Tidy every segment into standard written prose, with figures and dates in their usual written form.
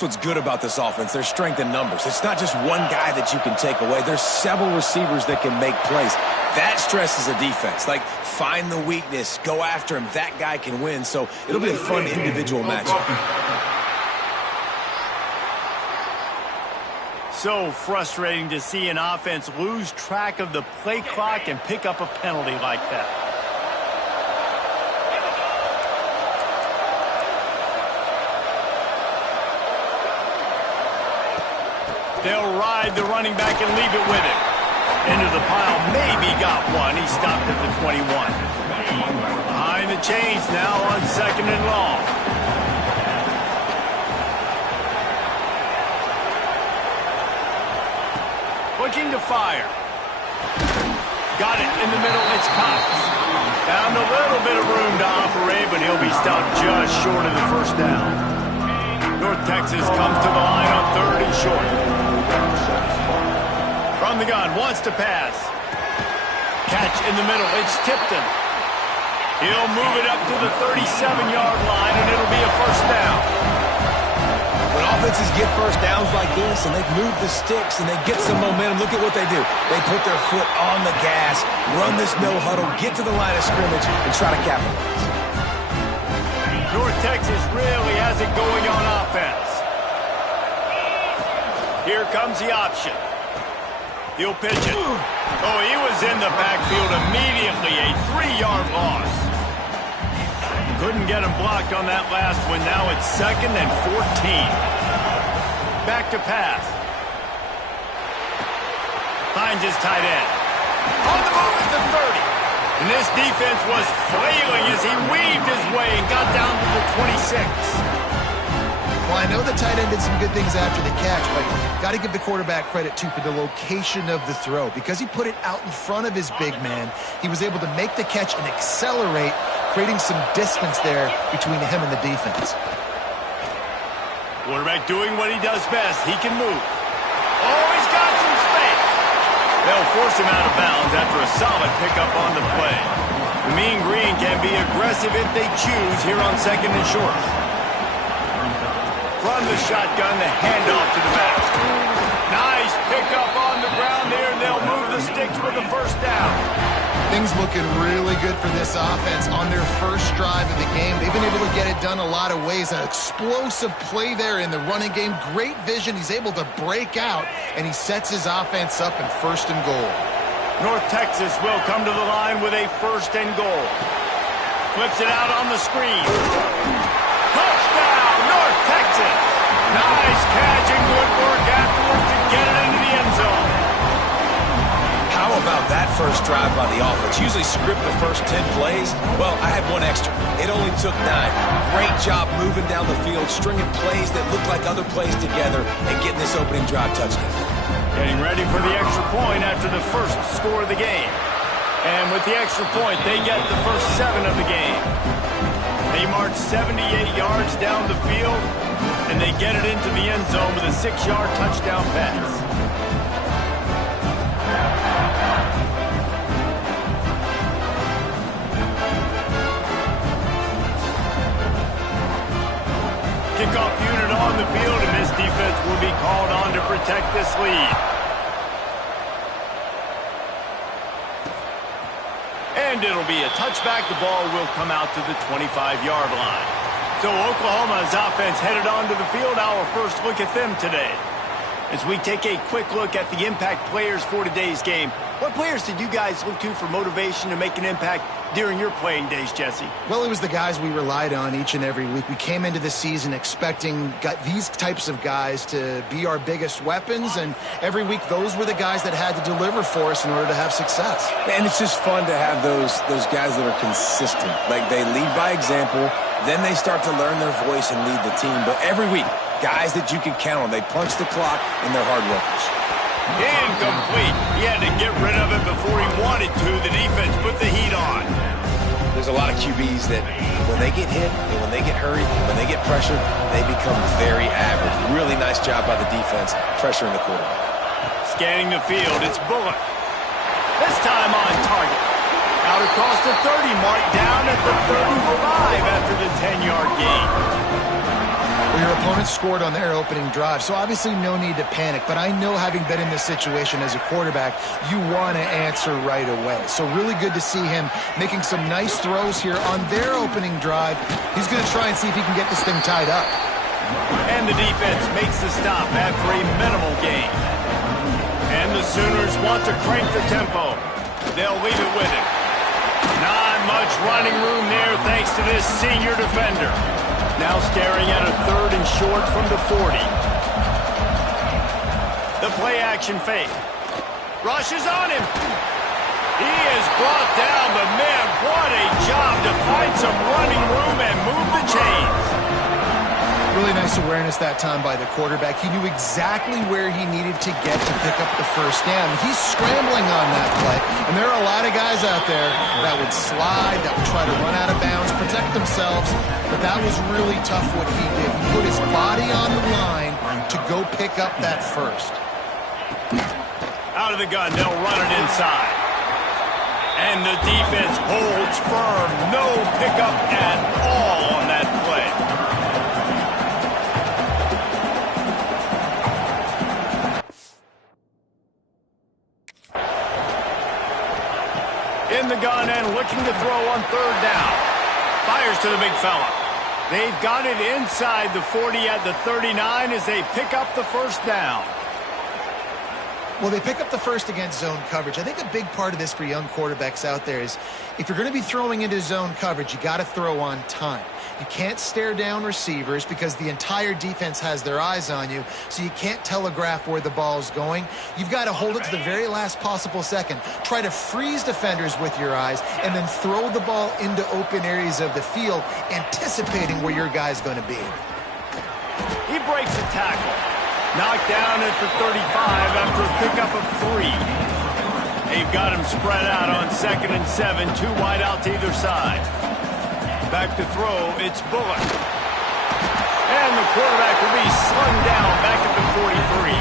What's good about this offense, their strength in numbers. It's not just one guy that you can take away. There's several receivers that can make plays. That stresses a defense. Like, find the weakness, go after him. That guy can win, so it'll be a fun individual matchup. So frustrating to see an offense lose track of the play clock and pick up a penalty like that. They'll ride the running back and leave it with him. Into the pile, maybe got one. He stopped at the 21. Behind the chains now on 2nd and long. Looking to fire. Got it in the middle. It's Cox. Found a little bit of room to operate, but he'll be stopped just short of the first down. North Texas comes to the line on 3rd and short. From the gun, wants to pass. Catch in the middle, it's Tipton. He'll move it up to the 37-yard line, and it'll be a first down. When offenses get first downs like this, and they move the sticks, and they get some momentum, look at what they do. They put their foot on the gas, run this no-huddle, get to the line of scrimmage, and try to capitalize. North Texas really has it going on offense. Here comes the option. He'll pitch it. Oh, he was in the backfield immediately. A 3-yard loss. Couldn't get him blocked on that last one. Now it's 2nd and 14. Back to pass. Finds his tight end. On the move at the 30. And this defense was flailing as he weaved his way and got down to the 26. Well, I know the tight end did some good things after the catch, but got to give the quarterback credit, too, for the location of the throw. Because he put it out in front of his big man, he was able to make the catch and accelerate, creating some distance there between him and the defense. Quarterback doing what he does best. He can move. Oh, he's got some space. They'll force him out of bounds after a solid pickup on the play. The Mean Green can be aggressive if they choose here on 2nd and short. From the shotgun, the handoff to the back. Nice pickup on the ground there, and they'll move the sticks with the first down. Things looking really good for this offense on their first drive of the game. They've been able to get it done a lot of ways. An explosive play there in the running game. Great vision. He's able to break out, and he sets his offense up in 1st and goal. North Texas will come to the line with a 1st and goal. Flips it out on the screen. Touchdown, North Texas. Nice catch and good work afterwards to get it into the end zone. How about that first drive by the offense? Usually script the first 10 plays. Well, I had one extra. It only took 9. Great job moving down the field, stringing plays that look like other plays together, and getting this opening drive touchdown. Getting ready for the extra point after the first score of the game. And with the extra point, they get the first 7 of the game. They march 78 yards down the field, and they get it into the end zone with a 6-yard touchdown pass. Kickoff unit on the field, and this defense will be called on to protect this lead. And it'll be a touchback. The ball will come out to the 25-yard line. So Oklahoma's offense headed onto the field. Our first look at them today. As we take a quick look at the impact players for today's game, what players did you guys look to for motivation to make an impact during your playing days, Jesse? Well, it was the guys we relied on each and every week. We came into the season expecting these types of guys to be our biggest weapons, and every week those were the guys that had to deliver for us in order to have success. And it's just fun to have those guys that are consistent. Like, they lead by example, then they start to learn their voice and lead the team. But every week, guys that you can count on. They punch the clock, and they're hard workers. Incomplete. He had to get rid of it before he wanted to. The defense put the heat on. There's a lot of QBs that when they get hit and when they get hurried, when they get pressured, they become very average. Really nice job by the defense pressuring the quarterback. Scanning the field, it's Bullock. This time on target. Out across the 30 mark, down at the 35 after the 10-yard gain. Well, Well, your opponent scored on their opening drive, so obviously no need to panic. But I know, having been in this situation as a quarterback, you want to answer right away. So really good to see him making some nice throws here on their opening drive. He's going to try and see if he can get this thing tied up. And the defense makes the stop after a minimal gain. And the Sooners want to crank the tempo. They'll leave it with him. Not much running room there thanks to this senior defender. Now staring at a 3rd and short from the 40. The play action fake. Rush is on him. He is brought down, but man, what a job to find some running room and move the chains. Really nice awareness that time by the quarterback. He knew exactly where he needed to get to pick up the first down. He's scrambling on that play, and there are a lot of guys out there that would slide, that would try to run out of bounds, protect themselves, but that was really tough what he did. He put his body on the line to go pick up that first. Out of the gun, they'll run it inside. And the defense holds firm. No pickup at all on that play. In the gun and looking to throw on 3rd down. Fires to the big fella. They've got it inside the 40 at the 39 as they pick up the first down. Well, they pick up the first against zone coverage. I think a big part of this for young quarterbacks out there is if you're going to be throwing into zone coverage, you got to throw on time. You can't stare down receivers because the entire defense has their eyes on you, so you can't telegraph where the ball's going. You've got to hold it to the very last possible second. Try to freeze defenders with your eyes and then throw the ball into open areas of the field, anticipating where your guy's going to be. He breaks a tackle. Knocked down at the 35 after a pickup of 3. They've got him spread out on 2nd and 7, 2 wide out to either side. Back to throw, it's Bullock. And the quarterback will be slung down back at the 43.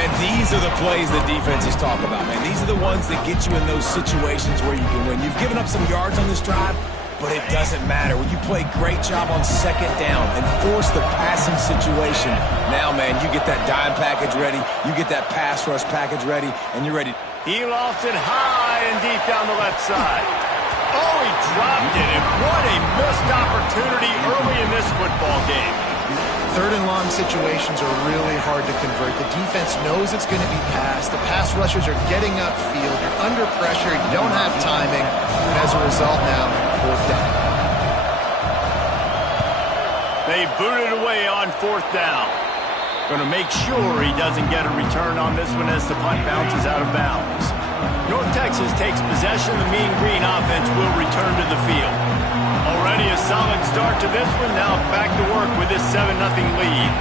And these are the plays that defenses talk about, man. These are the ones that get you in those situations where you can win. You've given up some yards on this drive, but it doesn't matter. When you play great job on 2nd down and force the passing situation, now, man, you get that dime package ready, you get that pass rush package ready, and you're ready. He lofts it high and deep down the left side. Oh, he dropped it, and what a missed opportunity early in this football game. 3rd and long situations are really hard to convert. The defense knows it's going to be passed. The pass rushers are getting upfield. You're under pressure. You don't have timing. And as a result now, 4th down. They boot it away on 4th down. Going to make sure he doesn't get a return on this one as the punt bounces out of bounds. North Texas takes possession. The Mean Green offense will return to the field. Already a solid start to this one. Now back to work with this 7-0 lead.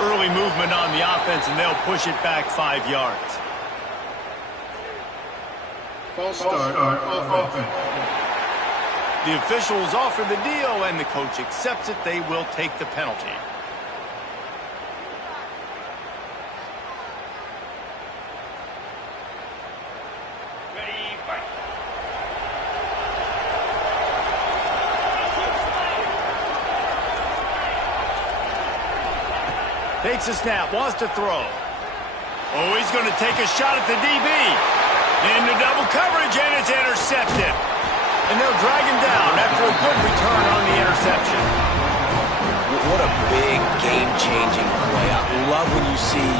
Early movement on the offense, and they'll push it back 5 yards. False start on offense. The officials offer the deal, and the coach accepts it. They will take the penalty. Takes a snap, wants to throw. Oh, he's going to take a shot at the DB. Into double coverage, and it's intercepted. And they'll drag him down after a good return on the interception. What a big game-changing play. I love when you see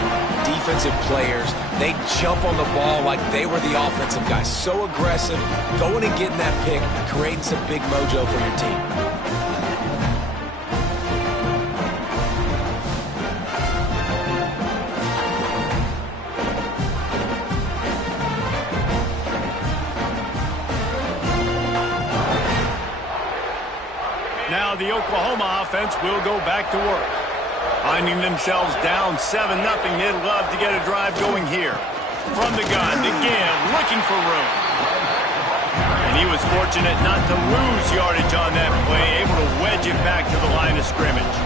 defensive players, they jump on the ball like they were the offensive guys. So aggressive, going and getting that pick, creating some big mojo for your team. Now the Oklahoma offense will go back to work. Finding themselves down 7-0, they'd love to get a drive going here. From the gun to give, looking for room. And he was fortunate not to lose yardage on that play, able to wedge it back to the line of scrimmage.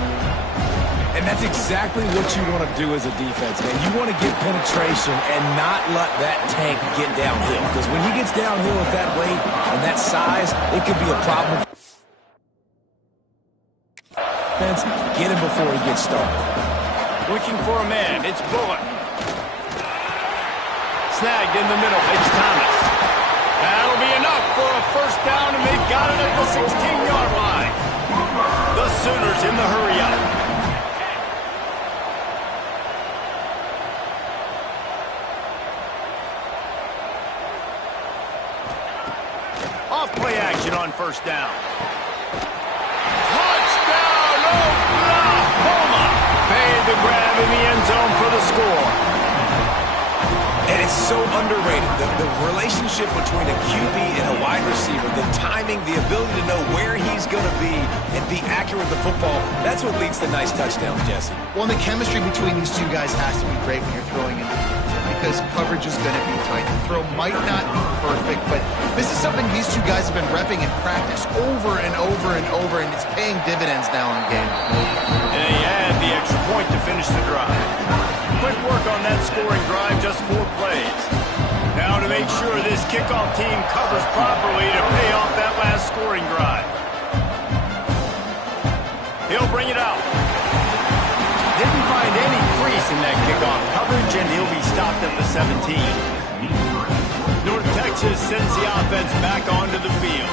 And that's exactly what you want to do as a defense, man. You want to get penetration and not let that tank get downhill. Because when he gets downhill with that weight and that size, it could be a problem. Get him before he gets started. Looking for a man. It's Bullock. Snagged in the middle. It's Thomas. That'll be enough for a first down, and they've got it at the 16-yard line. The Sooners in the hurry-up. Off-play action on first down. Touchdown, Oklahoma! Made the grab in the end zone for the score. And it's so underrated. The relationship between a QB and a wide receiver, the timing, the ability to know where he's going to be and be accurate with the football, that's what leads to nice touchdowns, Jesse. Well, the chemistry between these two guys has to be great when you're throwing into the because coverage is going to be tight. The throw might not be perfect, but this is something these two guys have been repping in practice over and over and over, and it's paying dividends now in game. And they add the extra point to finish the drive. Quick work on that scoring drive, just 4 plays. Now to make sure this kickoff team covers properly to pay off that last scoring drive. He'll bring it out. Didn't find any crease in that kickoff coverage, and he'll be stopped at the 17. North Texas sends the offense back onto the field.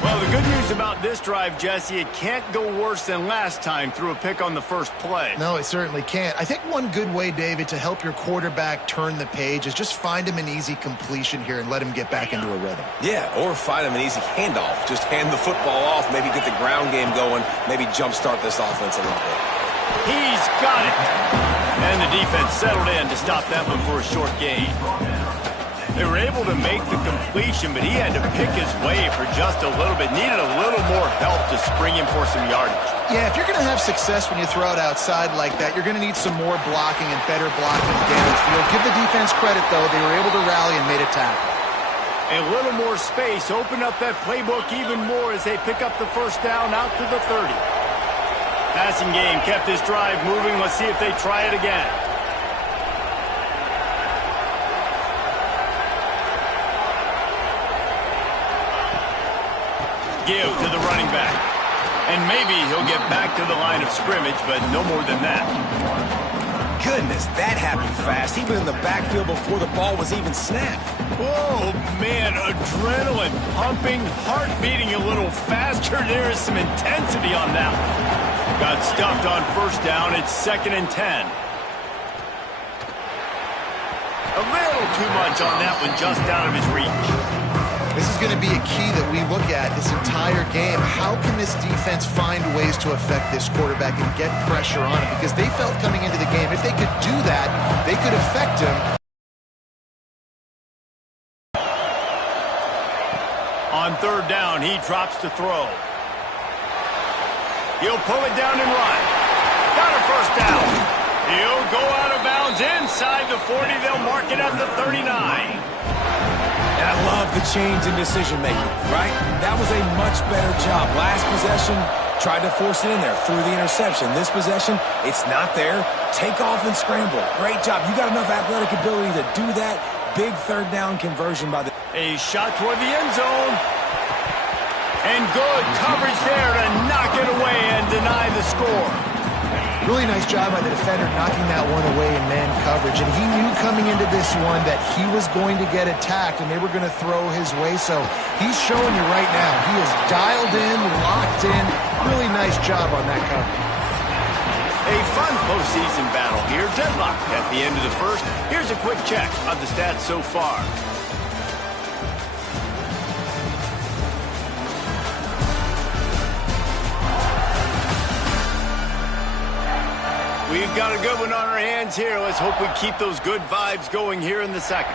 Well, the good news about this drive, Jesse, it can't go worse than last time through a pick on the first play. No, it certainly can't. I think one good way, David, to help your quarterback turn the page is just find him an easy completion here and let him get back into a rhythm. Yeah, or find him an easy handoff. Just hand the football off, maybe get the ground game going, maybe jumpstart this offense a little bit. He's got it. And the defense settled in to stop that one for a short gain. They were able to make the completion, but he had to pick his way for just a little bit. Needed a little more help to spring him for some yardage. Yeah, if you're going to have success when you throw it outside like that, you're going to need some more blocking and better blocking downfield. Give the defense credit, though. They were able to rally and made a tackle. A little more space. Open up that playbook even more as they pick up the first down out to the 30. Passing game kept this drive moving. Let's see if they try it again. Give to the running back. And maybe he'll get back to the line of scrimmage, but no more than that. Goodness, that happened fast. He was in the backfield before the ball was even snapped. Oh, man, adrenaline pumping, heart beating a little faster. There is some intensity on that one. Got stuffed on first down. It's 2nd and 10. A little too much on that one, just out of his reach. This is going to be a key that we look at this entire game. How can this defense find ways to affect this quarterback and get pressure on him? Because they felt coming into the game, if they could do that, they could affect him. On 3rd down, he drops to throw. He'll pull it down and run. Got a first down. He'll go out of bounds inside the 40. They'll mark it at the 39. And I love the change in decision-making, right? That was a much better job. Last possession, tried to force it in there, threw the interception. This possession, it's not there. Take off and scramble. Great job. You got enough athletic ability to do that. Big 3rd down conversion by the... A shot toward the end zone. And good coverage there to knock it away and deny the score. Really nice job by the defender knocking that one away in man coverage. And he knew coming into this one that he was going to get attacked and they were going to throw his way. So he's showing you right now. He is dialed in, locked in. Really nice job on that coverage. A fun postseason battle here. Deadlock at the end of the first. Here's a quick check of the stats so far. We've got a good one on our hands here. Let's hope we keep those good vibes going here in the second.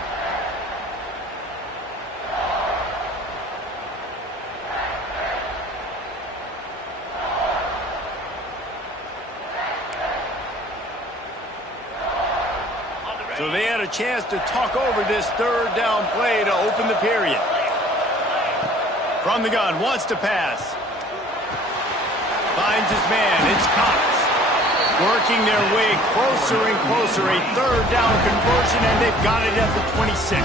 So they had a chance to talk over this 3rd down play to open the period. From the gun, wants to pass. Finds his man. It's Cox. Working their way closer and closer, a third down conversion, and they've got it at the 26.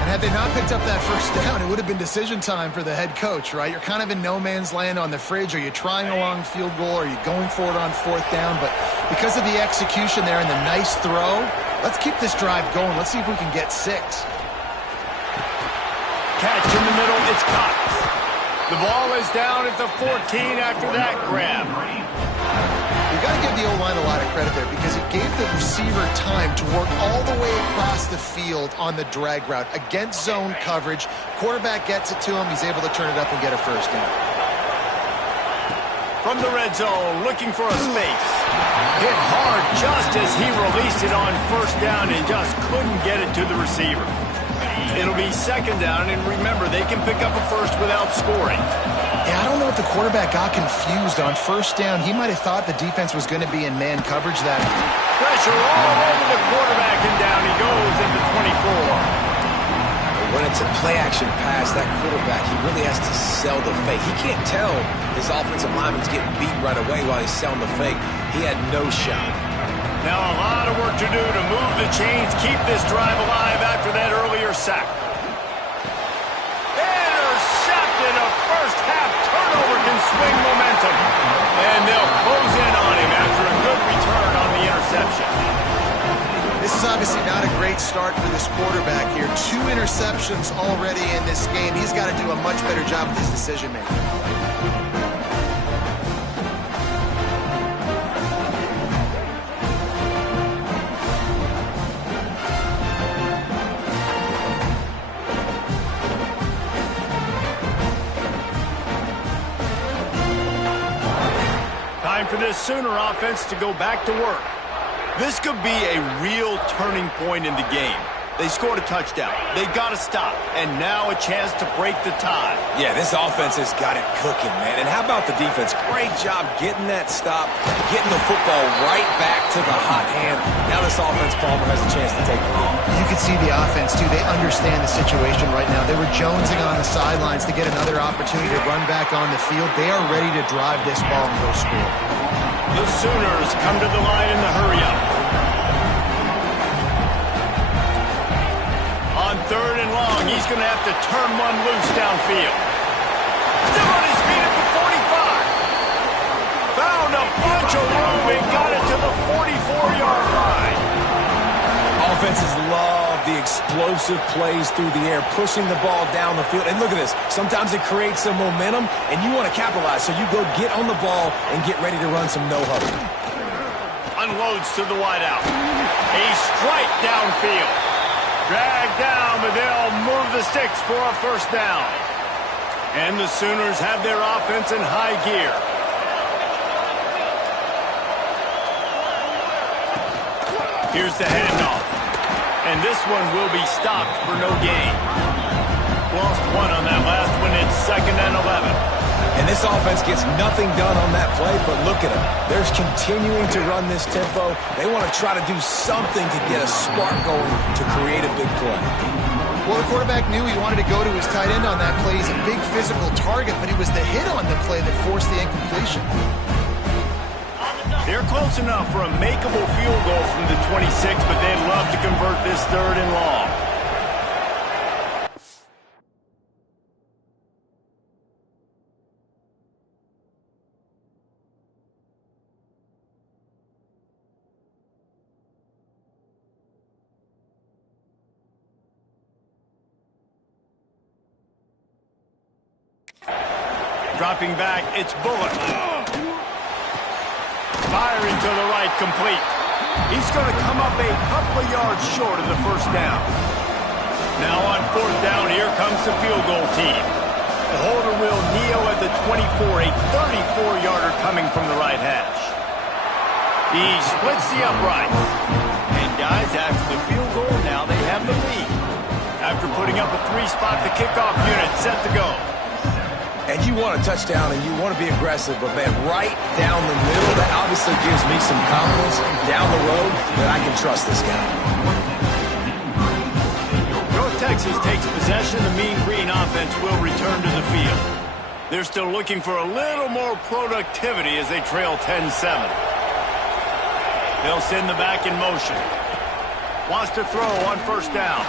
And had they not picked up that first down, it would have been decision time for the head coach, right? You're kind of in no man's land on the fridge. Are you trying a long field goal? Are you going for it on fourth down? But because of the execution there and the nice throw, let's keep this drive going. Let's see if we can get 6. Catch in the middle, it's caught. The ball is down at the 14 after that grab. You got to give the O-line a lot of credit there because it gave the receiver time to work all the way across the field on the drag route against zone coverage. Quarterback gets it to him. He's able to turn it up and get a first down. From the red zone, looking for a space. Hit hard just as he released it on first down and just couldn't get it to the receiver. It'll be second down, and remember, they can pick up a first without scoring. Yeah, I don't know if the quarterback got confused on first down. He might have thought the defense was going to be in man coverage that. Pressure all over the quarterback, and down he goes at the 24. When it's a play-action pass, that quarterback, he really has to sell the fake. He can't tell his offensive lineman's getting beat right away while he's selling the fake. He had no shot. Now a lot of work to do to move the chains, keep this drive alive after that earlier sack. Intercepted, a first-half turnover can swing momentum. And they'll close in on him after a good return on the interception. This is obviously not a great start for this quarterback here. 2 interceptions already in this game. He's got to do a much better job with his decision-making. Time for this Sooner offense to go back to work. This could be a real turning point in the game. They scored a touchdown. They got to stop. And now a chance to break the tie. Yeah, this offense has got it cooking, man. And how about the defense? Great job getting that stop, getting the football right back to the hot hand. Now this offense, Palmer, has a chance to take the lead. You can see the offense, too. They understand the situation right now. They were jonesing on the sidelines to get another opportunity to run back on the field. They are ready to drive this ball and go score. The Sooners come to the line in the hurry-up. On third and long, he's going to have to turn one loose downfield. Still on his feet at the 45. Found a bunch of room and got it to the 44-yard line. Offenses love the explosive plays through the air, pushing the ball down the field. And look at this. Sometimes it creates some momentum, and you want to capitalize. So you go get on the ball and get ready to run some no-huddle. Unloads to the wideout. A strike downfield. Dragged down, but they'll move the sticks for a first down. And the Sooners have their offense in high gear. Here's the handoff. And this one will be stopped for no gain. Lost one on that last one. It's 2nd and 11. And this offense gets nothing done on that play, but look at them. They're continuing to run this tempo. They want to try to do something to get a spark going to create a big play. Well, the quarterback knew he wanted to go to his tight end on that play. He's a big physical target, but it was the hit on the play that forced the incompletion. They're close enough for a makeable field goal from the 26, but they'd love to convert this 3rd and long. Dropping back, it's Bullock. Firing to the right, complete. He's going to come up a couple of yards short of the first down. Now on 4th down, here comes the field goal team. The holder will kneel at the 24, a 34-yarder coming from the right hash. He splits the upright. And guys, after the field goal, now they have the lead. After putting up a 3-spot, the kickoff unit set to go. And you want a touchdown and you want to be aggressive, but man, right down the middle, that obviously gives me some confidence down the road that I can trust this guy. North Texas takes possession. The Mean Green offense will return to the field. They're still looking for a little more productivity as they trail 10-7. They'll send the back in motion. Wants to throw on first down.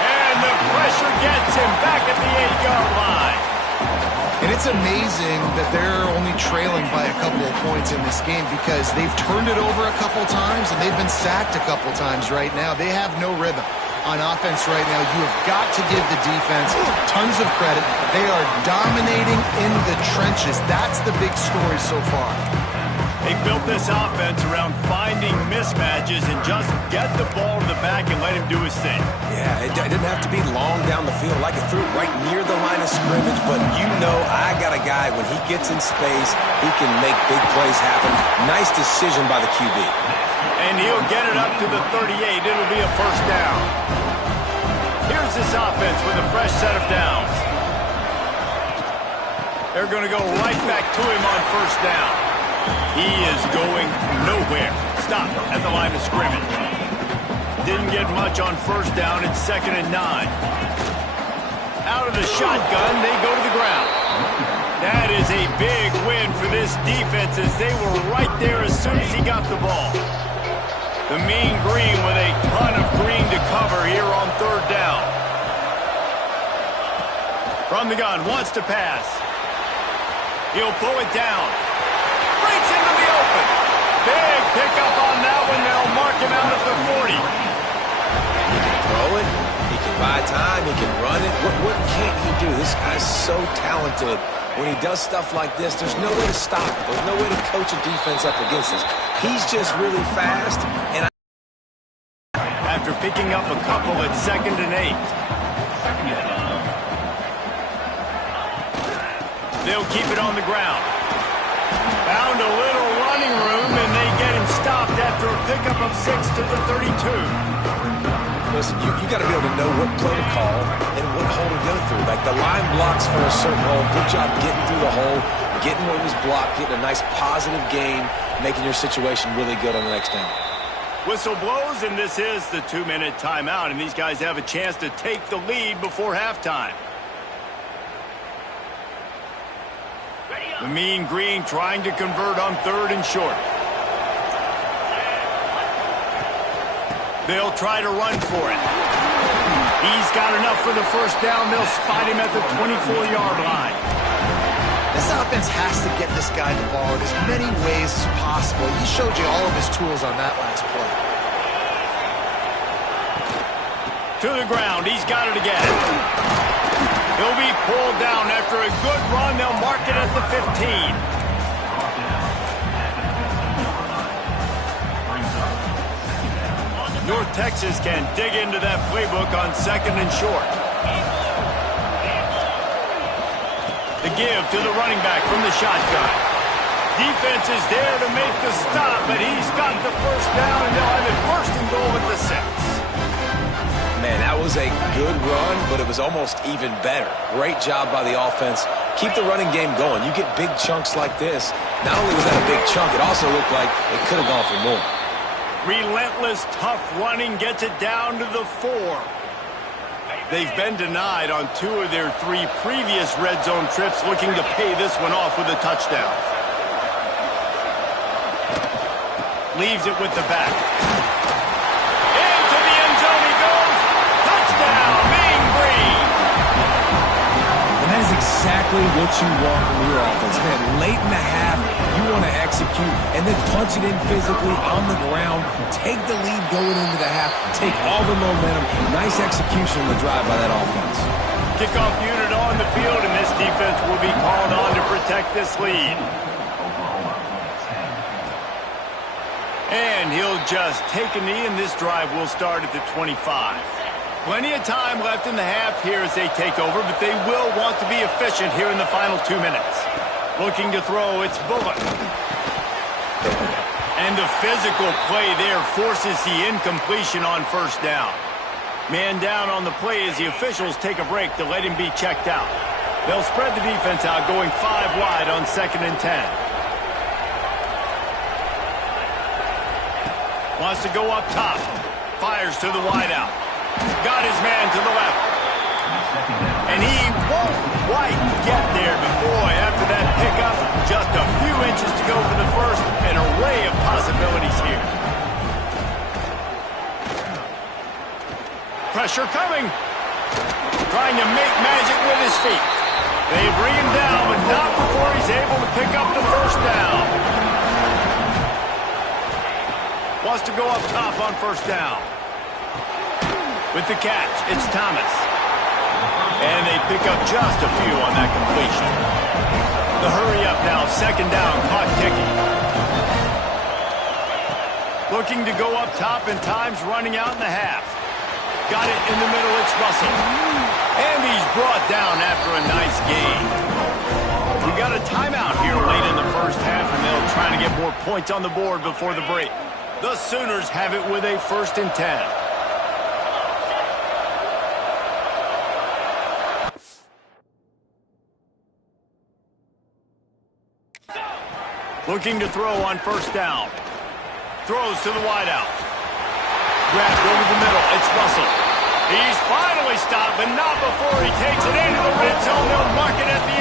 And the pressure gets him back at the 8-yard line. And it's amazing that they're only trailing by a couple of points in this game because they've turned it over a couple times and they've been sacked a couple times right now. They have no rhythm on offense right now. You have got to give the defense tons of credit. They are dominating in the trenches. That's the big story so far. They built this offense around finding mismatches and just get the ball to the back and let him do his thing. Yeah, it didn't have to be long down the field. I could throw it right near the line of scrimmage, but you know I got a guy, when he gets in space, he can make big plays happen. Nice decision by the QB. And he'll get it up to the 38. It'll be a first down. Here's this offense with a fresh set of downs. They're going to go right back to him on first down. He is going nowhere. Stop at the line of scrimmage. Didn't get much on first down. It's 2nd and 9. Out of the shotgun, they go to the ground. That is a big win for this defense as they were right there as soon as he got the ball. The Mean Green with a ton of green to cover here on 3rd down. From the gun, wants to pass. He'll pull it down. Breaks into the open. Big pickup on that one. They'll mark him out at the 40. He can throw it. He can buy time. He can run it. What can't he do? This guy's so talented. When he does stuff like this, there's no way to stop it. There's no way to coach a defense up against this. He's just really fast. And after picking up a couple at 2nd and 8. They'll keep it on the ground. Found a little running room, and they get him stopped after a pickup of 6 to the 32. Listen, you got to be able to know what play to call and what hole to go through. Like the line blocks for a certain hole. Good job getting through the hole, getting where it was blocked, getting a nice positive gain, making your situation really good on the next down. Whistle blows, and this is the 2-minute timeout, and these guys have a chance to take the lead before halftime. The Mean Green trying to convert on 3rd and short. They'll try to run for it. He's got enough for the first down. They'll spot him at the 24-yard line. This offense has to get this guy the ball in as many ways as possible. He showed you all of his tools on that last play. To the ground. He's got it again. He'll be pulled down after a good run. They'll mark it at the 15. North Texas can dig into that playbook on 2nd and short. The give to the running back from the shotgun. Defense is there to make the stop, but he's got the first down, and they'll have it 1st and goal at the 6. Man, that was a good run, but it was almost even better. Great job by the offense. Keep the running game going. You get big chunks like this. Not only was that a big chunk, it also looked like it could have gone for more. Relentless, tough running gets it down to the 4. They've been denied on 2 of their 3 previous red zone trips, looking to pay this one off with a touchdown. Leaves it with the back. Into the end zone he goes. Touchdown, Mean Green. And that is exactly what you want from your offense. Man, late in the half, you want to execute and then punch it in physically on the ground. Take the lead going into the half. Take all the momentum. Nice execution on the drive by that offense. Kickoff unit on the field, and this defense will be called on to protect this lead. And he'll just take a knee, and this drive will start at the 25. Plenty of time left in the half here as they take over, but they will want to be efficient here in the final 2 minutes. Looking to throw, it's Bullock. And the physical play there forces the incompletion on first down. Man down on the play as the officials take a break to let him be checked out. They'll spread the defense out, going 5 wide on 2nd and 10. Wants to go up top. Fires to the wideout. Got his man to the left. And he won't quite get there, but boy, after that pickup, just a few inches to go for the first, an array of possibilities. Pressure coming. Trying to make magic with his feet. They bring him down, but not before he's able to pick up the first down. Wants to go up top on first down. With the catch, it's Thomas. And they pick up just a few on that completion. The hurry up now, second down, clock ticking. Looking to go up top, and time's running out in the half. Got it in the middle, it's Russell. And he's brought down after a nice gain. We got a timeout here late in the first half, and they'll try to get more points on the board before the break. The Sooners have it with a 1st and 10. Looking to throw on first down. Throws to the wideout. Grabbed over the middle. It's Russell. He's finally stopped, but not before he takes it into the red zone. They'll mark it at the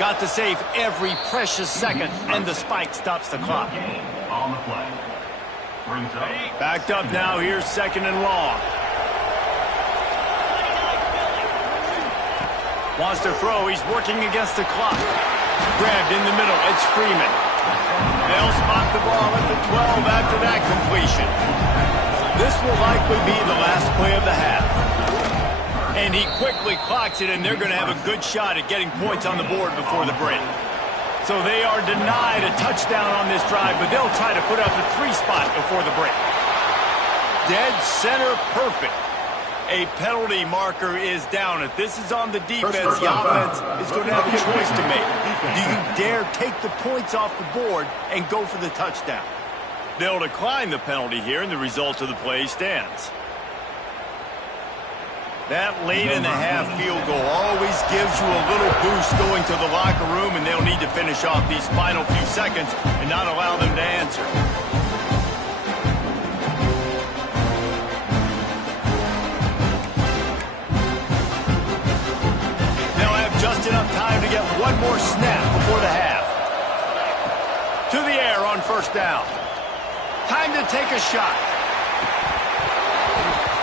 18. Got to save every precious second, and the spike stops the clock. On the play. Brings up. Backed up now. Here's 2nd and long. Wants to throw. He's working against the clock. Grabbed in the middle. It's Freeman. They'll spot the ball at the 12 after that completion. This will likely be the last play of the half. And he quickly clocks it, and they're going to have a good shot at getting points on the board before the break. So they are denied a touchdown on this drive, but they'll try to put up the 3 spot before the break. Dead center perfect. A penalty marker is down. If this is on the defense, the offense is going to have a choice to make. Do you dare take the points off the board and go for the touchdown? They'll decline the penalty here, and the result of the play stands. That late in the half field goal always gives you a little boost going to the locker room, and they'll need to finish off these final few seconds and not allow them to answer. Just enough time to get one more snap before the half. To the air on first down. Time to take a shot.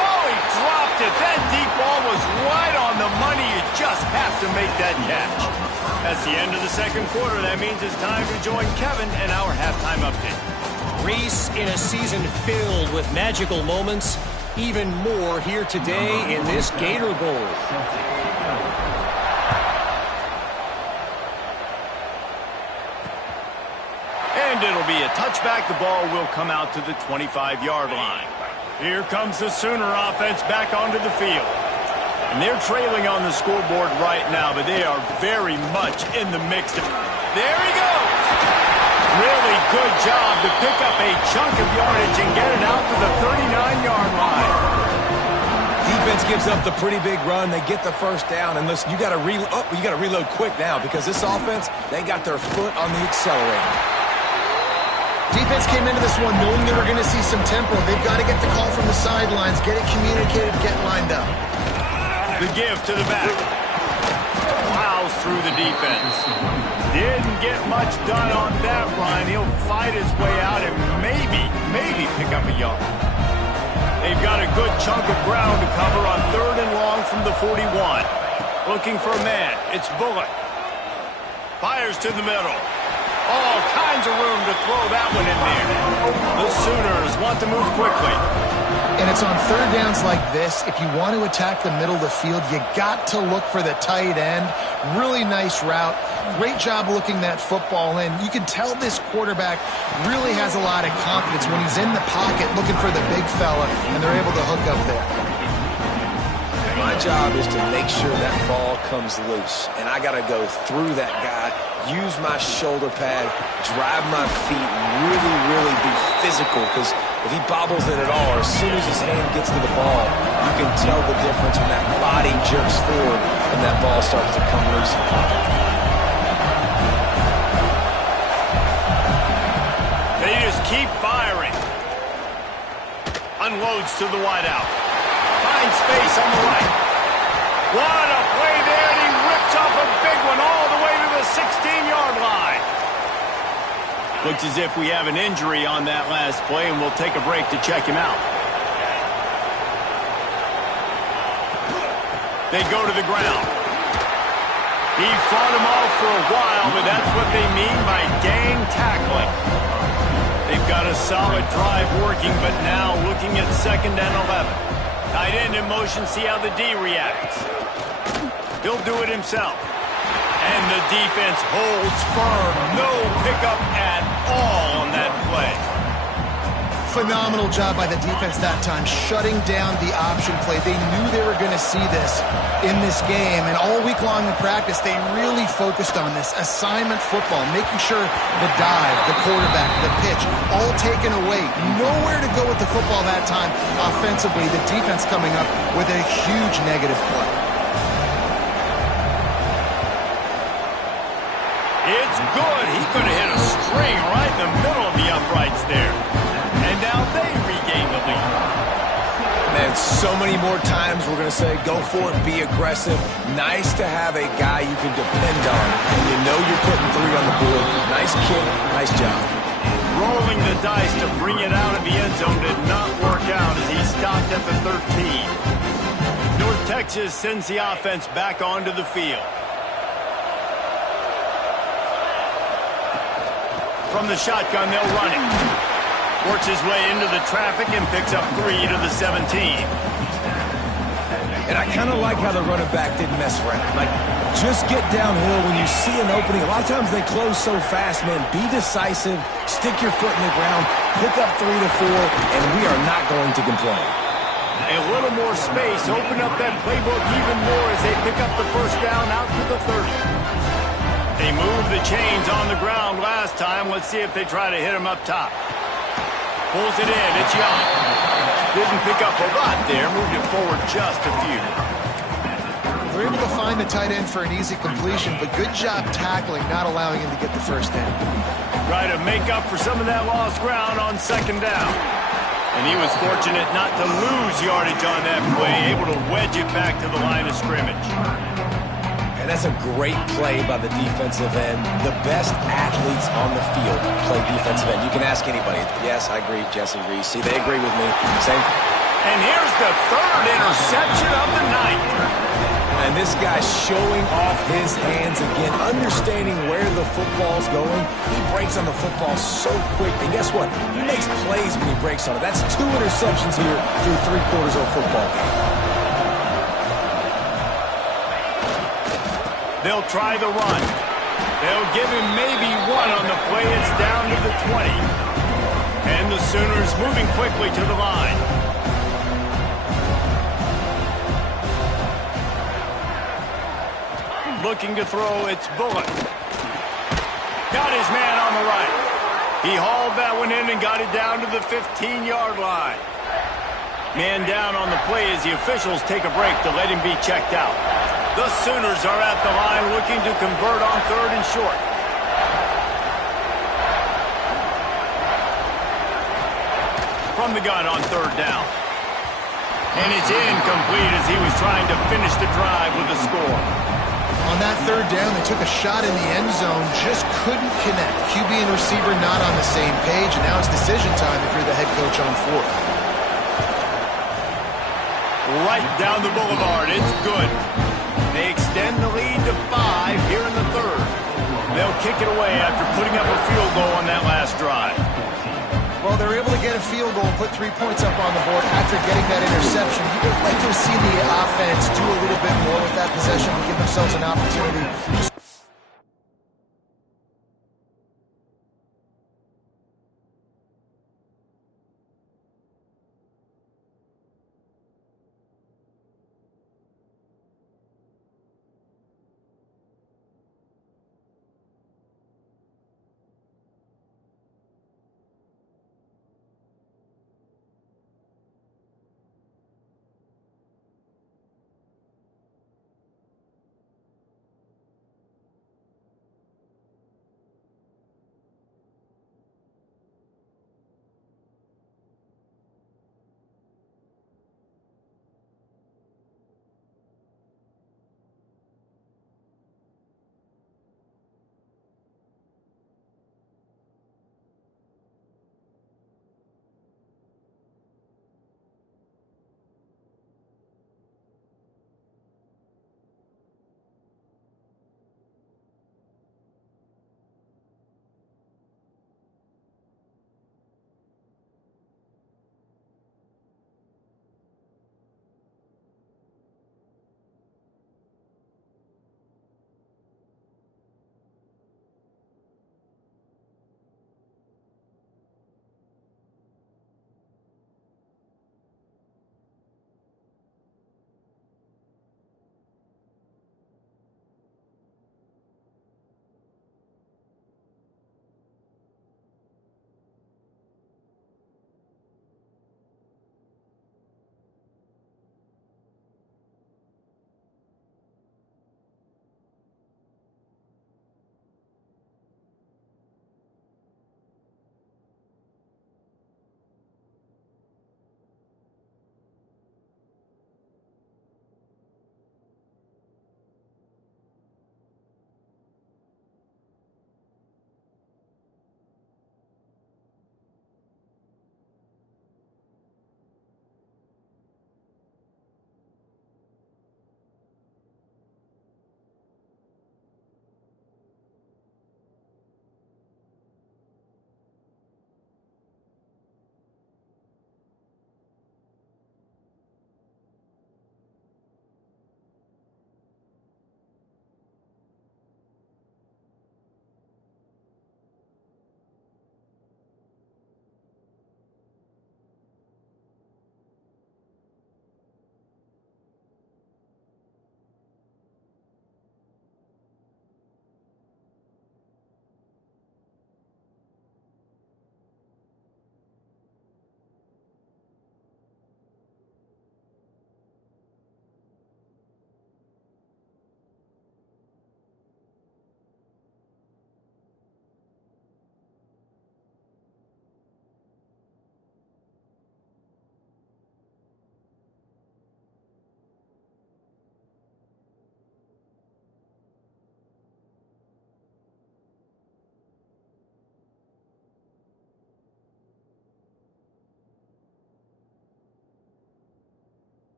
Oh, he dropped it. That deep ball was right on the money. You just have to make that catch. That's the end of the second quarter. That means it's time to join Kevin and our halftime update. Reese, in a season filled with magical moments, even more here today in this Gator Bowl. And it'll be a touchback. The ball will come out to the 25-yard line. Here comes the Sooner offense back onto the field. And they're trailing on the scoreboard right now, but they are very much in the mix. There he goes! Really good job to pick up a chunk of yardage and get it out to the 39-yard line. Defense gives up the pretty big run. They get the first down. And listen, you got to reload quick now because this offense, they got their foot on the accelerator. Defense came into this one knowing they were going to see some tempo. They've got to get the call from the sidelines, get it communicated, get lined up. The give to the back. Plows through the defense. Didn't get much done on that run. He'll fight his way out and maybe pick up a yard. They've got a good chunk of ground to cover on 3rd and long from the 41. Looking for a man. It's Bullock. Fires to the middle. All kinds of room to throw that one in there. The Sooners want to move quickly. And it's on 3rd downs like this. If you want to attack the middle of the field, you got to look for the tight end. Really nice route. Great job looking that football in. You can tell this quarterback really has a lot of confidence when he's in the pocket looking for the big fella, and they're able to hook up there. My job is to make sure that ball comes loose, and I got to go through that guy, use my shoulder pad, drive my feet, really be physical, because if he bobbles it at all, or as soon as his hand gets to the ball, you can tell the difference when that body jerks forward and that ball starts to come loose and pop. They just keep firing. Unloads to the wideout. Finds space on the right. What a play there, and he rips off a big one all the way to the 16-yard line. Looks as if we have an injury on that last play, and we'll take a break to check him out. They go to the ground. He fought him off for a while, but that's what they mean by gang tackling. They've got a solid drive working, but now looking at 2nd and 11. Tight end in motion, see how the D reacts. He'll do it himself. And the defense holds firm. No pickup at all on that play. Phenomenal job by the defense that time, shutting down the option play. They knew they were going to see this in this game, and all week long in practice, they really focused on this assignment football, making sure the dive, the quarterback, the pitch, all taken away. Nowhere to go with the football that time offensively. The defense coming up with a huge negative play. It's good. He could have hit a string right in the middle of the uprights there. And now they regain the lead. Man, so many more times we're going to say, go for it, be aggressive. Nice to have a guy you can depend on. And you know you're putting 3 on the board. Nice kick, nice job. Rolling the dice to bring it out of the end zone did not work out as he stopped at the 13. North Texas sends the offense back onto the field. From the shotgun, they'll run it. Works his way into the traffic and picks up 3 to the 17. And I kind of like how the running back didn't mess around. Like, just get downhill when you see an opening. A lot of times they close so fast, man. Be decisive, stick your foot in the ground, pick up 3 to 4, and we are not going to complain. A little more space, open up that playbook even more as they pick up the first down out to the 30. They moved the chains on the ground last time. Let's see if they try to hit him up top. Pulls it in. It's Young. Didn't pick up a lot there. Moved it forward just a few. They're able to find the tight end for an easy completion, but good job tackling, not allowing him to get the first down. Try to make up for some of that lost ground on 2nd down. And he was fortunate not to lose yardage on that play, able to wedge it back to the line of scrimmage. That's a great play by the defensive end. The best athletes on the field play defensive end. You can ask anybody. Yes, I agree, Jesse Reese. See, they agree with me. Same. And here's the 3rd interception of the night. And this guy's showing off his hands again, understanding where the football's going. He breaks on the football so quick. And guess what? He makes plays when he breaks on it. That's 2 interceptions here through 3 quarters of a football game. They'll try the run. They'll give him maybe 1 on the play. It's down to the 20. And the Sooners moving quickly to the line. Looking to throw, it's Bullock. Got his man on the right. He hauled that one in and got it down to the 15-yard line. Man down on the play as the officials take a break to let him be checked out. The Sooners are at the line looking to convert on 3rd and short. From the gun on 3rd down. And it's incomplete as he was trying to finish the drive with a score. On that 3rd down, they took a shot in the end zone, just couldn't connect. QB and receiver not on the same page, and now it's decision time if you're the head coach on 4th. Right down the boulevard, it's good. They extend the lead to 5 here in the 3rd. They'll kick it away after putting up a field goal on that last drive. Well, they're able to get a field goal and put 3 points up on the board after getting that interception. You would like to see the offense do a little bit more with that possession and give themselves an opportunity.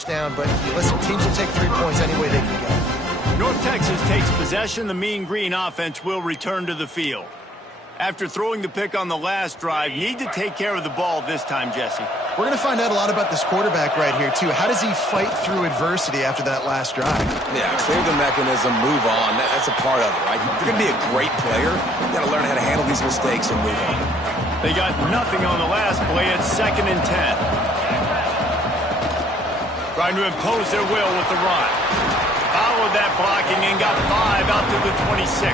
touchdown, but listen, teams will take 3 points any way they can get it. North Texas takes possession. The Mean Green offense will return to the field. After throwing the pick on the last drive, need to take care of the ball this time, Jesse. We're going to find out a lot about this quarterback right here, too. How does he fight through adversity after that last drive? Yeah, clear the mechanism, move on. That's a part of it, right? If you're going to be a great player, you got to learn how to handle these mistakes and move on. They got nothing on the last play. It's 2nd and 10. Trying to impose their will with the run. Followed that blocking and got 5 out to the 26.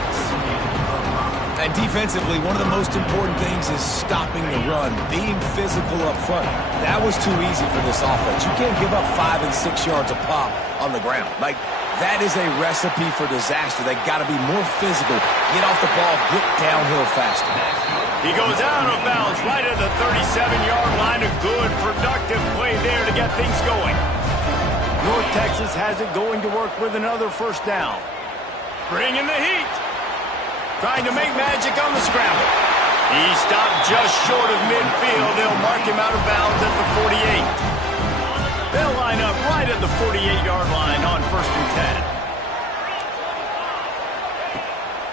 And defensively, one of the most important things is stopping the run, being physical up front. That was too easy for this offense. You can't give up 5 and 6 yards a pop on the ground. Like, that is a recipe for disaster. They got to be more physical, get off the ball, get downhill faster. He goes out of bounds right at the 37-yard line. A good, productive play there to get things going. North Texas has it going to work with another first down. Bring in the heat. Trying to make magic on the scramble. He stopped just short of midfield. They'll mark him out of bounds at the 48. They'll line up right at the 48-yard line on 1st and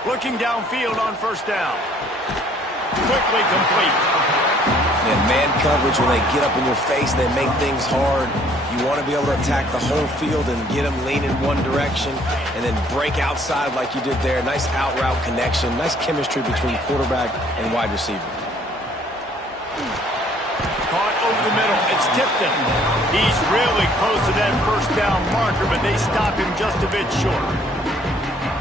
10. Looking downfield on first down. Quickly complete. And man coverage, when they get up in your face, they make things hard. You want to be able to attack the whole field and get them leaning one direction and then break outside like you did there. Nice out route connection. Nice chemistry between quarterback and wide receiver. Caught over the middle. It's Tipton. He's really close to that first down marker, but they stop him just a bit short.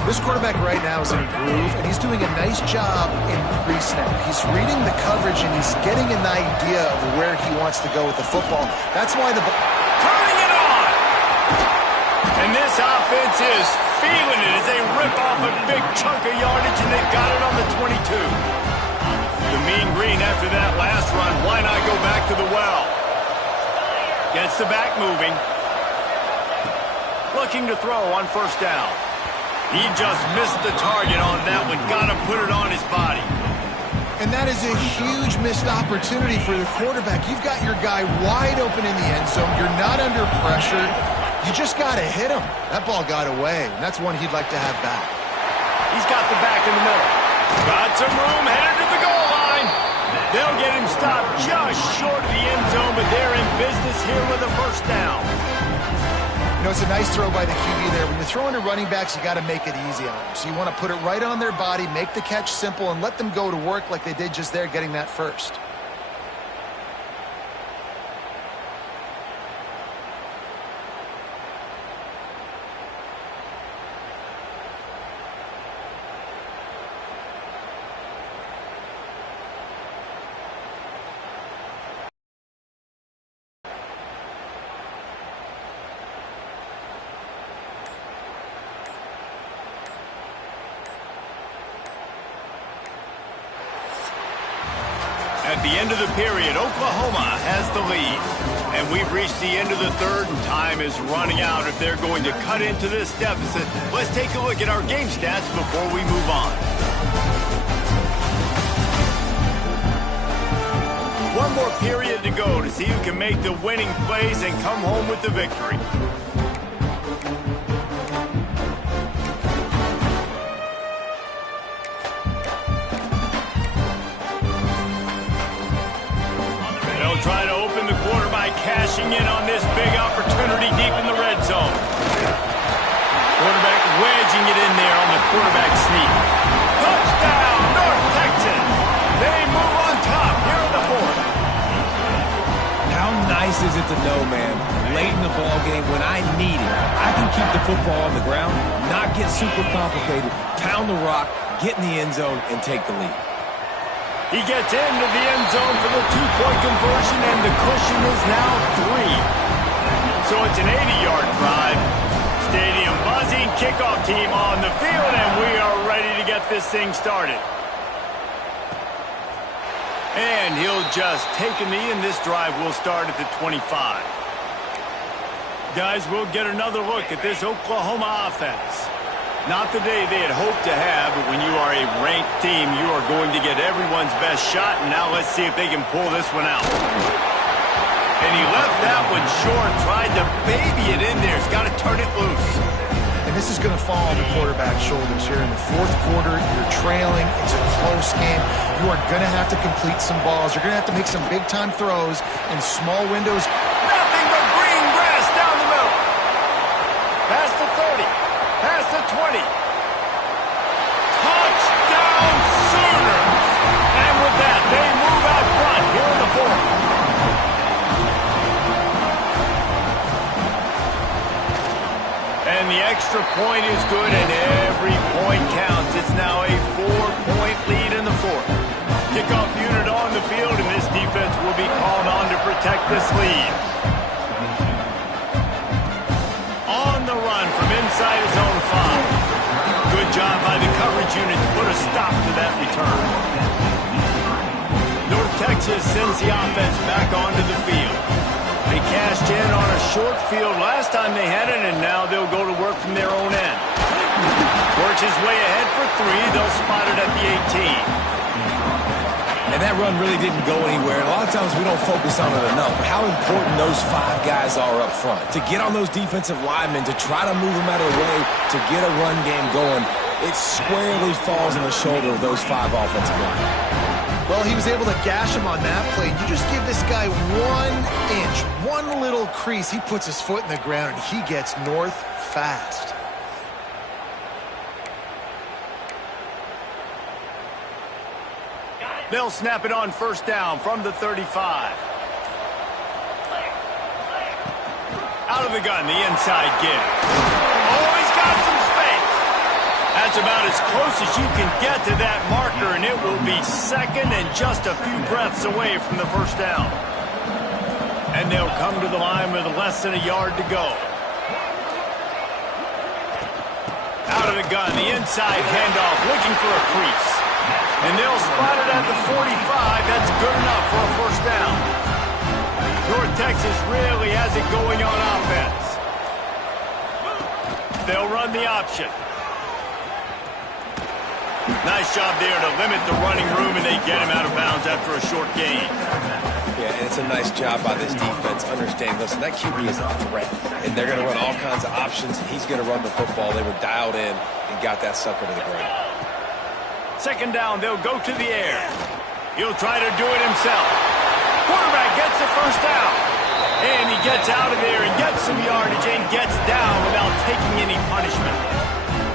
This quarterback right now is in a groove, and he's doing a nice job in pre-snap. He's reading the coverage, and he's getting an idea of where he wants to go with the football. That's why the... Turning it on! And this offense is feeling it as they rip off a big chunk of yardage, and they've got it on the 22. The Mean Green after that last run, why not go back to the well? Gets the back moving. Looking to throw on first down. He just missed the target on that one. Got to put it on his body. And that is a huge missed opportunity for the quarterback. You've got your guy wide open in the end zone. You're not under pressure. You just got to hit him. That ball got away, and that's one he'd like to have back. He's got the back in the middle. Got some room, headed to the goal line. They'll get him stopped just short of the end zone, but they're in business here with a first down. You know, it's a nice throw by the QB there. When you're throwing to running backs, you got to make it easy on them. So you want to put it right on their body, make the catch simple, and let them go to work like they did just there, getting that first. At the end of the period, Oklahoma has the lead. And we've reached the end of the third, and time is running out if they're going to cut into this deficit. Let's take a look at our game stats before we move on. One more period to go to see who can make the winning plays and come home with the victory. Try to open the quarter by cashing in on this big opportunity deep in the red zone. Quarterback wedging it in there on the quarterback sneak. Touchdown, North Texas! They move on top here in the fourth. How nice is it to know, man, late in the ball game when I need it, I can keep the football on the ground, not get super complicated, pound the rock, get in the end zone, and take the lead. He gets into the end zone for the two-point conversion, and the cushion is now 3. So it's an 80-yard drive. Stadium buzzing, kickoff team on the field, and we are ready to get this thing started. And he'll just take a knee, and this drive will start at the 25. Guys, we'll get another look at this Oklahoma offense. Not the day they had hoped to have, but when you are a ranked team, you are going to get everyone's best shot, and now let's see if they can pull this one out. And he left that one short, tried to baby it in there. He's got to turn it loose. And this is going to fall on the quarterback's shoulders here in the fourth quarter. You're trailing. It's a close game. You are going to have to complete some balls. You're going to have to make some big-time throws in small windows. Nothing but green grass down the middle. Past the 30. Past the 20. Touchdown Sooners. And with that, they move out front here in the fourth. And the extra point is good, and every point counts. It's now a 4-point lead in the fourth. Kickoff unit on the field, and this defense will be called on to protect this lead. On the run from inside his own 5. Good job by the coverage unit to put a stop to that return. North Texas sends the offense back onto the field. They cashed in on a short field last time they had it, and now they'll go to work from their own end. Works his way ahead for 3. They'll spot it at the 18. And that run really didn't go anywhere. And a lot of times we don't focus on it enough. But how important those 5 guys are up front. To get on those defensive linemen, to try to move them out of the way, to get a run game going, it squarely falls on the shoulder of those 5 offensive linemen. Well, he was able to gash him on that play. You just give this guy 1 inch, one little crease. He puts his foot in the ground, and he gets north fast. They'll snap it on first down from the 35. Out of the gun, the inside give. Oh, he's got some space. That's about as close as you can get to that marker, and it will be second and just a few breaths away from the first down. And they'll come to the line with less than a yard to go. Out of the gun, the inside handoff, looking for a crease. And they'll spot it at the 45. That's good enough for a first down. North Texas really has it going on offense. They'll run the option. Nice job there to limit the running room, and they get him out of bounds after a short gain. Yeah, and it's a nice job by this defense understanding, listen, that QB is a threat, and they're going to run all kinds of options. He's going to run the football. They were dialed in and got that sucker to the ground. Second down, they'll go to the air. He'll try to do it himself. Quarterback gets the first down. And he gets out of there and gets some yardage and gets down without taking any punishment.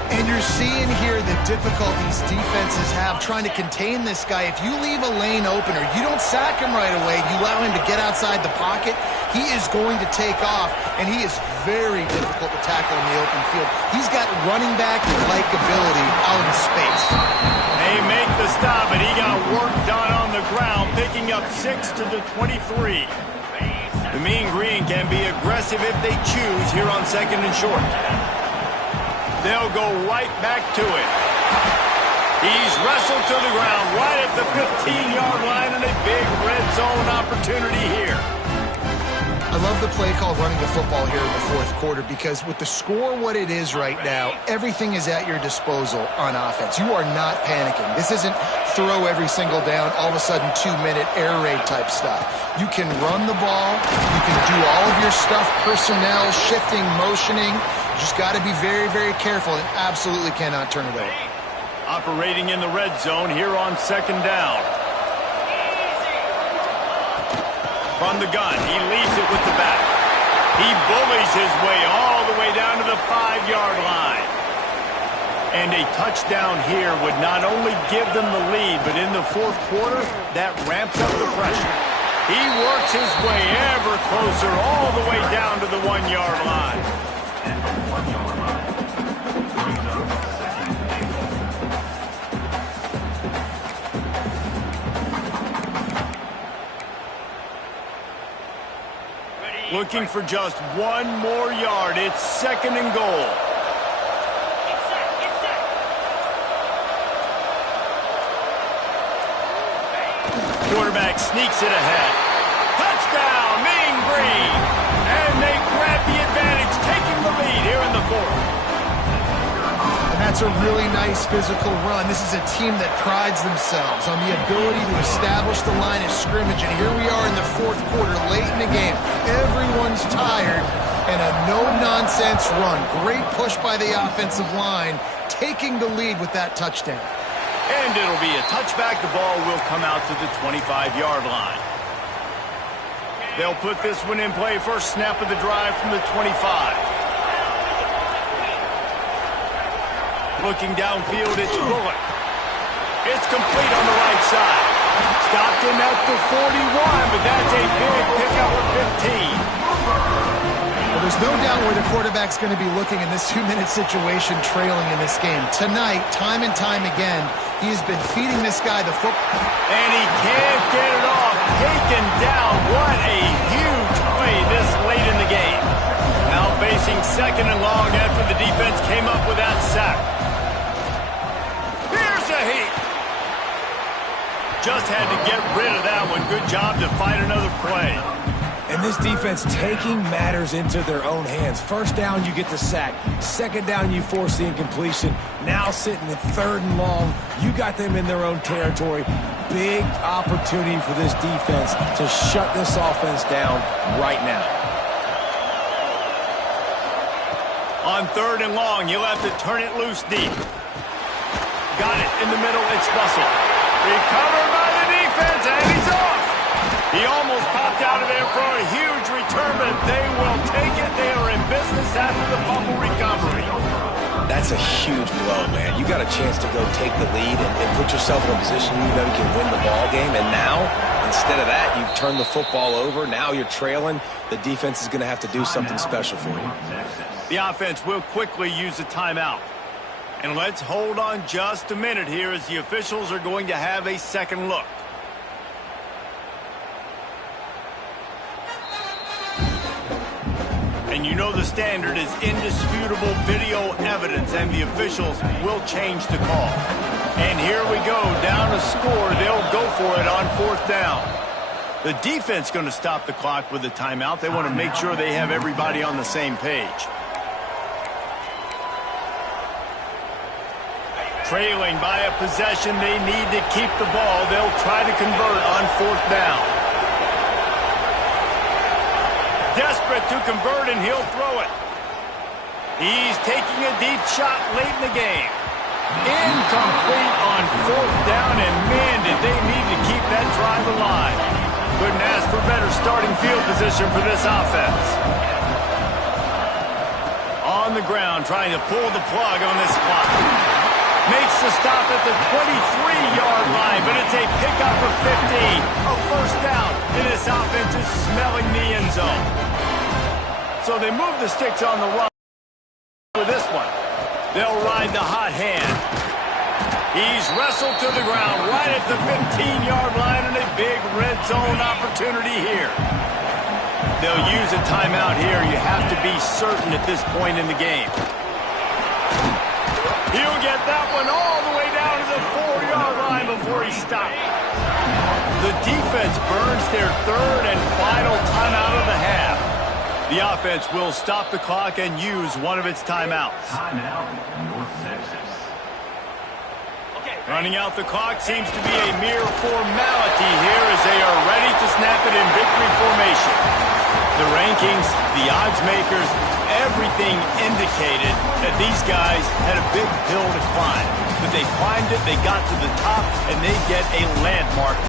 And you're seeing here the difficulties defenses have trying to contain this guy. If you leave a lane open or you don't sack him right away, you allow him to get outside the pocket, he is going to take off, and he is very difficult to tackle in the open field. He's got running back-like ability out in space. They make the stop, and he got work done on the ground, picking up 6 to the 23. The Mean Green can be aggressive if they choose here on second and short. They'll go right back to it. He's wrestled to the ground right at the 15-yard line, and a big red zone opportunity here. I love the play called running the football here in the fourth quarter, because with the score what it is right now, everything is at your disposal on offense. You are not panicking. This isn't throw every single down, all of a sudden 2-minute air raid type stuff. You can run the ball. You can do all of your stuff, personnel, shifting, motioning. You just got to be very, very careful and absolutely cannot turn it over. Operating in the red zone here on second down. From the gun, he leads it with the back. He bullies his way all the way down to the 5-yard line. And a touchdown here would not only give them the lead, but in the fourth quarter, that ramps up the pressure. He works his way ever closer all the way down to the 1-yard line. Looking for just one more yard. It's second and goal. Quarterback sneaks it ahead. Touchdown, Mean Green. And they grab the advantage, taking the lead here in the fourth. And that's That's a really nice physical run. This is a team that prides themselves on the ability to establish the line of scrimmage. And here we are in the fourth quarter, late in the game. Everyone's tired, and a no-nonsense run. Great push by the offensive line, taking the lead with that touchdown. And it'll be a touchback. The ball will come out to the 25-yard line. They'll put this one in play. First snap of the drive from the 25. Looking downfield, it's Bullock. It's complete on the right side. Stopped him at the 41, but that's a big pickup of 15. Well, there's no doubt where the quarterback's going to be looking in this 2-minute situation trailing in this game. Tonight, time and time again, he has been feeding this guy the football. And he can't get it off. Taken down. What a huge play this late in the game. Now facing second and long after the defense came up with that sack. Here's a Heet. Just had to get rid of that one. Good job to fight another play. And this defense taking matters into their own hands. First down, you get the sack. Second down, you force the incompletion. Now sitting at third and long, you got them in their own territory. Big opportunity for this defense to shut this offense down right now. On third and long, you'll have to turn it loose deep. Got it in the middle. It's Russell. Recovered by the defense, and he's off. He almost popped out of there for a huge return, but they will take it. They are in business after the fumble recovery. That's a huge blow, man. You got a chance to go take the lead and put yourself in a position you know you can win the ball game. And now, instead of that, you've turned the football over. Now you're trailing. The defense is going to have to do something special for you. The offense will quickly use a timeout. And let's hold on just a minute here as the officials are going to have a second look. And you know the standard is indisputable video evidence, and the officials will change the call. And here we go, down a score. They'll go for it on fourth down. The defense going to stop the clock with a timeout. They want to make sure they have everybody on the same page. Trailing by a possession, they need to keep the ball. They'll try to convert on fourth down. Desperate to convert, and he'll throw it. He's taking a deep shot late in the game. Incomplete on fourth down, and man, did they need to keep that drive alive. Couldn't ask for better starting field position for this offense. On the ground, trying to pull the plug on this clock. Makes the stop at the 23-yard line, but it's a pickup of 15. A first down, and this offense is smelling the end zone. So they move the sticks on the run with this one. They'll ride the hot hand. He's wrestled to the ground right at the 15-yard line, and a big red zone opportunity here. They'll use a timeout here. You have to be certain at this point in the game. He'll get that one all the way down to the 4-yard line before he stopped. The defense burns their third and final timeout of the half. The offense will stop the clock and use one of its timeouts. Timeout, North Texas. Running out the clock seems to be a mere formality here as they are ready to snap it in victory formation. The rankings, the odds makers, everything indicated that these guys had a big hill to climb. But they climbed it, they got to the top, and they get a landmark